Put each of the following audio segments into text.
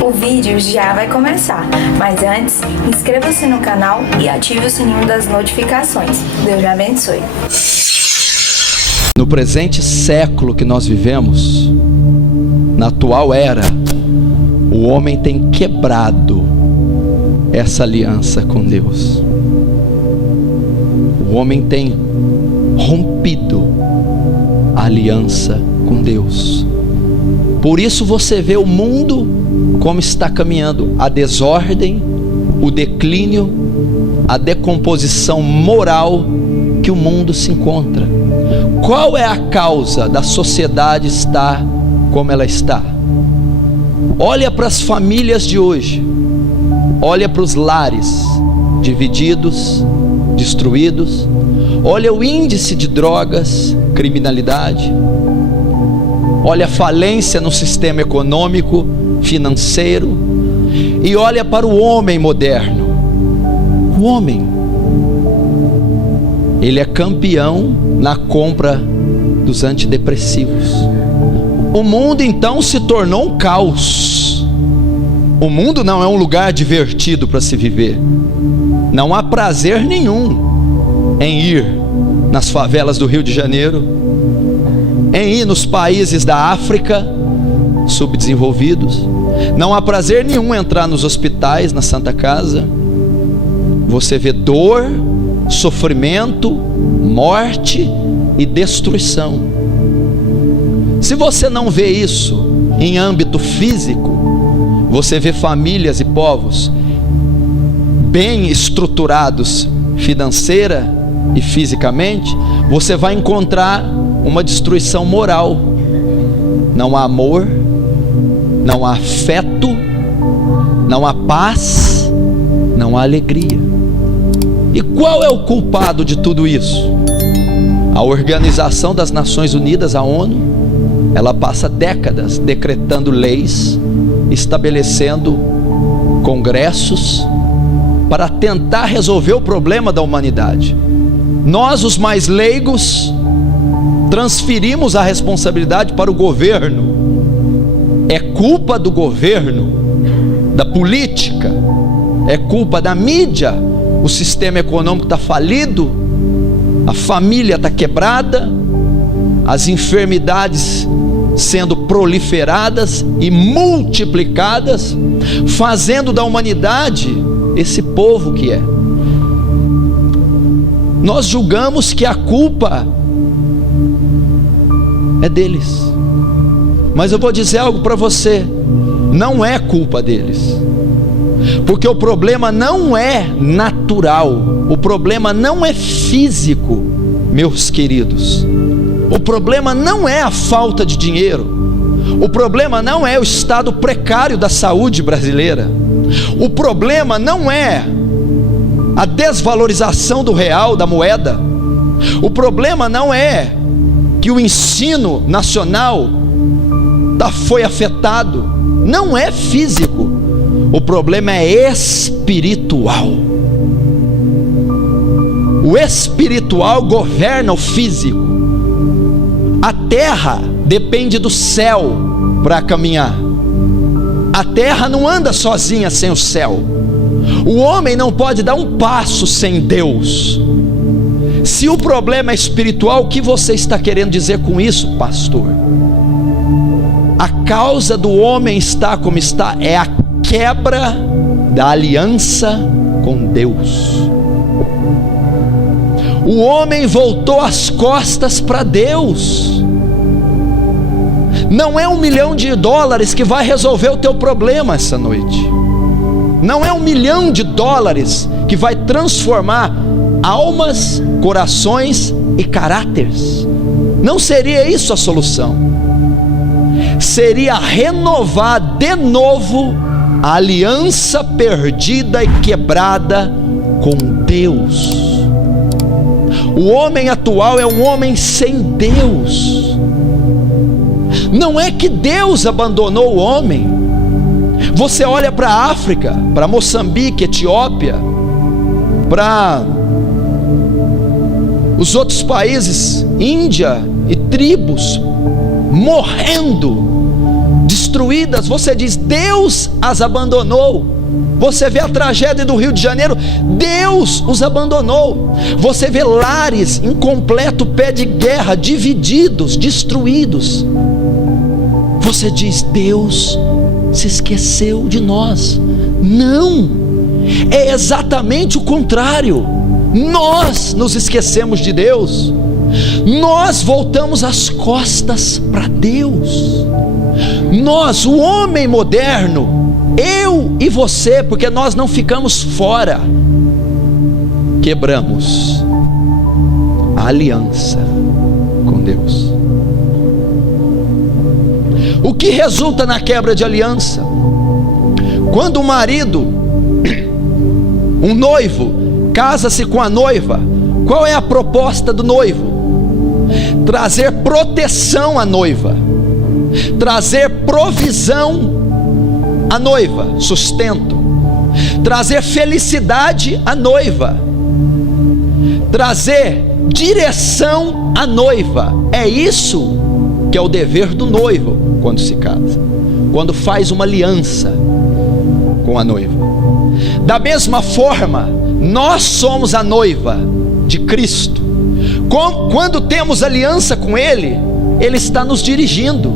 O vídeo já vai começar, mas antes, inscreva-se no canal e ative o sininho das notificações. Deus te abençoe. No presente século que nós vivemos, na atual era, o homem tem quebrado essa aliança com Deus. O homem tem rompido a aliança com Deus. Por isso você vê o mundo como está caminhando, a desordem, o declínio, a decomposição moral que o mundo se encontra. Qual é a causa da sociedade estar como ela está? Olha para as famílias de hoje, olha para os lares divididos, destruídos, olha o índice de drogas, criminalidade, olha a falência no sistema econômico, financeiro, e olha para o homem moderno. O homem, ele é campeão na compra dos antidepressivos. O mundo então se tornou um caos. O mundo não é um lugar divertido para se viver. Não há prazer nenhum em ir nas favelas do Rio de Janeiro, em ir nos países da África subdesenvolvidos. Não há prazer nenhum em entrar nos hospitais, na Santa Casa. Você vê dor, sofrimento, morte e destruição. Se você não vê isso em âmbito físico, você vê famílias e povos bem estruturados financeira e fisicamente, você vai encontrar uma destruição moral. Não há amor, não há afeto, não há paz, não há alegria. E qual é o culpado de tudo isso? A Organização das Nações Unidas, a ONU, ela passa décadas decretando leis, estabelecendo congressos para tentar resolver o problema da humanidade. Nós, os mais leigos, transferimos a responsabilidade para o governo. É culpa do governo, da política, é culpa da mídia. O sistema econômico está falido, a família está quebrada, as enfermidades sendo proliferadas e multiplicadas, fazendo da humanidade esse povo que é. Nós julgamos que a culpa é deles, mas eu vou dizer algo para você: não é culpa deles, porque o problema não é natural, o problema não é físico, meus queridos. O problema não é a falta de dinheiro, o problema não é o estado precário da saúde brasileira, o problema não é a desvalorização do real, da moeda, o problema não é que o ensino nacional foi afetado, não é físico, o problema é espiritual. O espiritual governa o físico. A terra depende do céu para caminhar. A terra não anda sozinha sem o céu. O homem não pode dar um passo sem Deus. Se o problema é espiritual, o que você está querendo dizer com isso, pastor? A causa do homem estar como está é a quebra da aliança com Deus. O homem voltou as costas para Deus. Não é $1 milhão que vai resolver o teu problema essa noite. Não é $1 milhão que vai transformar almas, corações e caráteres. Não seria isso a solução. Seria renovar de novo a aliança perdida e quebrada com Deus. O homem atual é um homem sem Deus. Não é que Deus abandonou o homem. Você olha para a África, para Moçambique, Etiópia, para os outros países, Índia e tribos, morrendo, destruindo destruídas, você diz: Deus as abandonou. Você vê a tragédia do Rio de Janeiro, Deus os abandonou. Você vê lares em completo pé de guerra, divididos, destruídos. Você diz: Deus se esqueceu de nós. Não, é exatamente o contrário. Nós nos esquecemos de Deus. Nós voltamos as costas para Deus. Nós, o homem moderno, eu e você, porque nós não ficamos fora, quebramos a aliança com Deus. O que resulta na quebra de aliança? Quando o marido, um noivo, casa-se com a noiva, qual é a proposta do noivo? Trazer proteção à noiva, trazer provisão à noiva, sustento, trazer felicidade à noiva, trazer direção à noiva. É isso que é o dever do noivo quando se casa, quando faz uma aliança com a noiva. Da mesma forma, nós somos a noiva de Cristo. Quando temos aliança com Ele, Ele está nos dirigindo,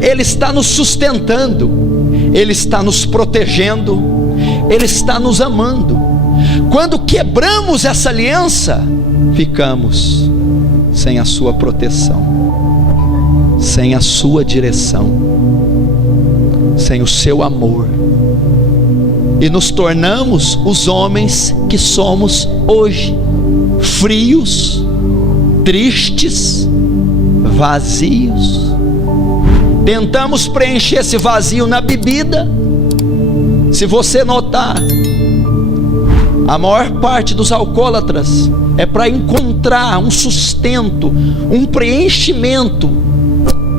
Ele está nos sustentando, Ele está nos protegendo, Ele está nos amando. Quando quebramos essa aliança, ficamos sem a sua proteção, sem a sua direção, sem o seu amor, e nos tornamos os homens que somos hoje, frios, tristes, vazios. Tentamos preencher esse vazio na bebida. Se você notar, a maior parte dos alcoólatras é para encontrar um sustento, um preenchimento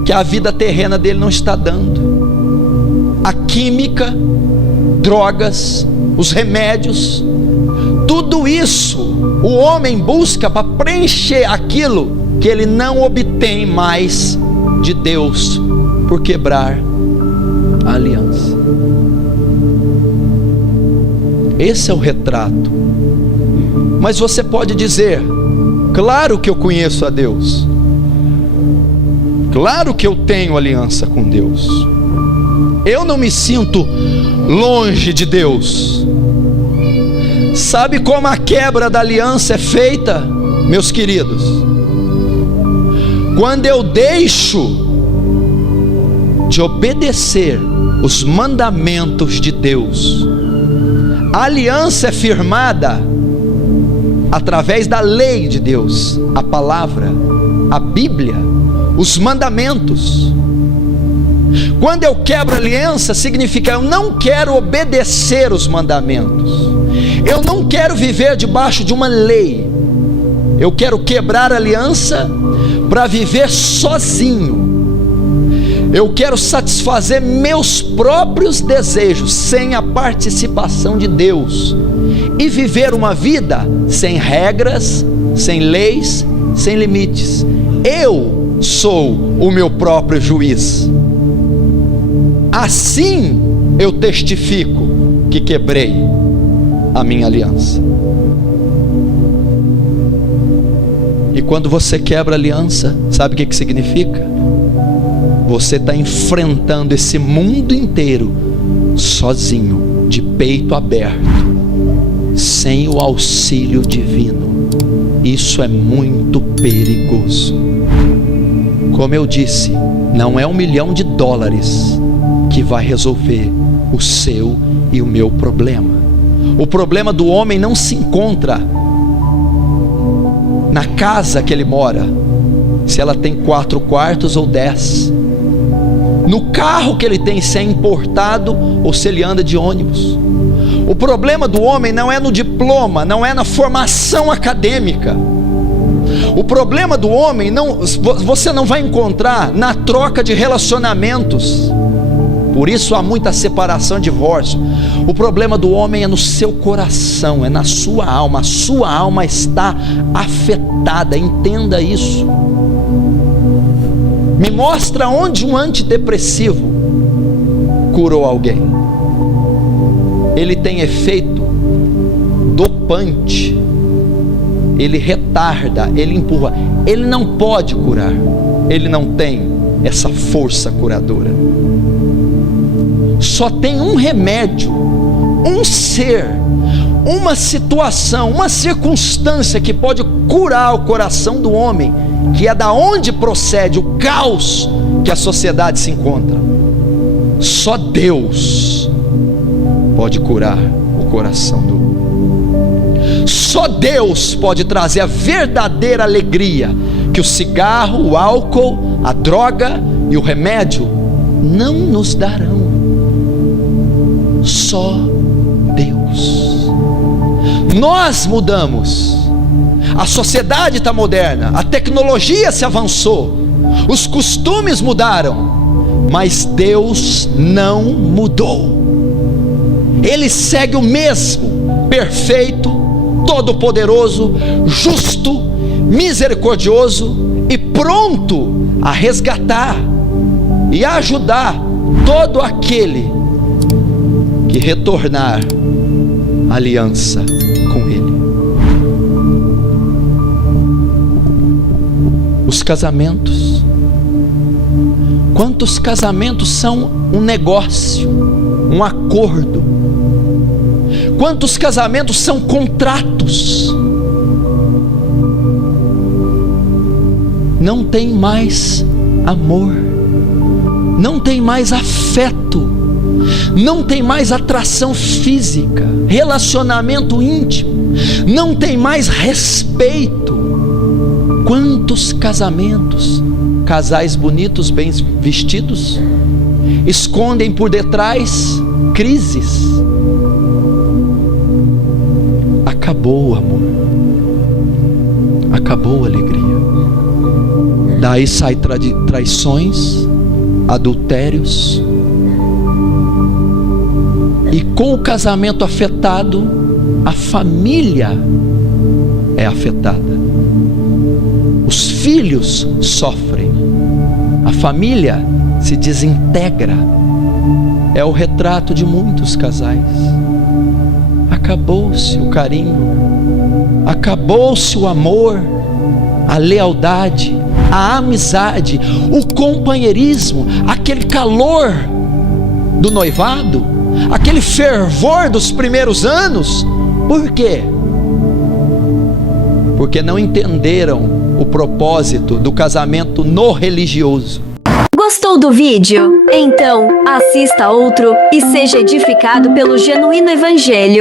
que a vida terrena dele não está dando. A química, drogas, os remédios, tudo isso o homem busca para preencher aquilo que ele não obtém mais de Deus, por quebrar a aliança. Esse é o retrato. Mas você pode dizer: claro que eu conheço a Deus, claro que eu tenho aliança com Deus, eu não me sinto longe de Deus. Sabe como a quebra da aliança é feita, meus queridos? Quando eu deixo de obedecer os mandamentos de Deus. A aliança é firmada através da lei de Deus, a palavra, a Bíblia, os mandamentos. Quando eu quebro a aliança, significa eu não quero obedecer os mandamentos, eu não quero viver debaixo de uma lei, eu quero quebrar a aliança para viver sozinho. Eu quero satisfazer meus próprios desejos sem a participação de Deus e viver uma vida sem regras, sem leis, sem limites. Eu sou o meu próprio juiz. Assim eu testifico que quebrei a minha aliança. E quando você quebra a aliança, sabe o que significa? Você está enfrentando esse mundo inteiro sozinho, de peito aberto, sem o auxílio divino. Isso é muito perigoso. Como eu disse, não é $1 milhão que vai resolver o seu e o meu problema. O problema do homem não se encontra na casa que ele mora, se ela tem 4 quartos ou 10, no carro que ele tem, se é importado ou se ele anda de ônibus. O problema do homem não é no diploma, não é na formação acadêmica. O problema do homem você não vai encontrar na troca de relacionamentos. Por isso há muita separação e divórcio. O problema do homem é no seu coração, é na sua alma. A sua alma está afetada, entenda isso. Me mostra onde um antidepressivo curou alguém. Ele tem efeito dopante, ele retarda, ele empurra, ele não pode curar, ele não tem essa força curadora. Só tem um remédio, um ser, uma situação, uma circunstância que pode curar o coração do homem, que é da onde procede o caos que a sociedade se encontra. Só Deus pode curar o coração do homem. Só Deus pode trazer a verdadeira alegria que o cigarro, o álcool, a droga e o remédio não nos darão. Só Deus. Nós mudamos, a sociedade está moderna, a tecnologia se avançou, os costumes mudaram, mas Deus não mudou. Ele segue o mesmo, perfeito, todo-poderoso, justo, misericordioso e pronto a resgatar e a ajudar todo aquele que retornar a aliança com Ele. Os casamentos, quantos casamentos são um negócio, um acordo? Quantos casamentos são contratos? Não tem mais amor, não tem mais afeto, não tem mais atração física, relacionamento íntimo, não tem mais respeito. Quantos casamentos, casais bonitos, bem vestidos, escondem por detrás crises. Acabou o amor, acabou a alegria. Daí sai traições, adultérios, e com o casamento afetado, a família é afetada. Os filhos sofrem, a família se desintegra. É o retrato de muitos casais. Acabou-se o carinho, acabou-se o amor, a lealdade, a amizade, o companheirismo, aquele calor do noivado, aquele fervor dos primeiros anos. Por quê? Porque não entenderam o propósito do casamento no religioso. Gostou do vídeo? Então assista outro e seja edificado pelo Genuíno Evangelho.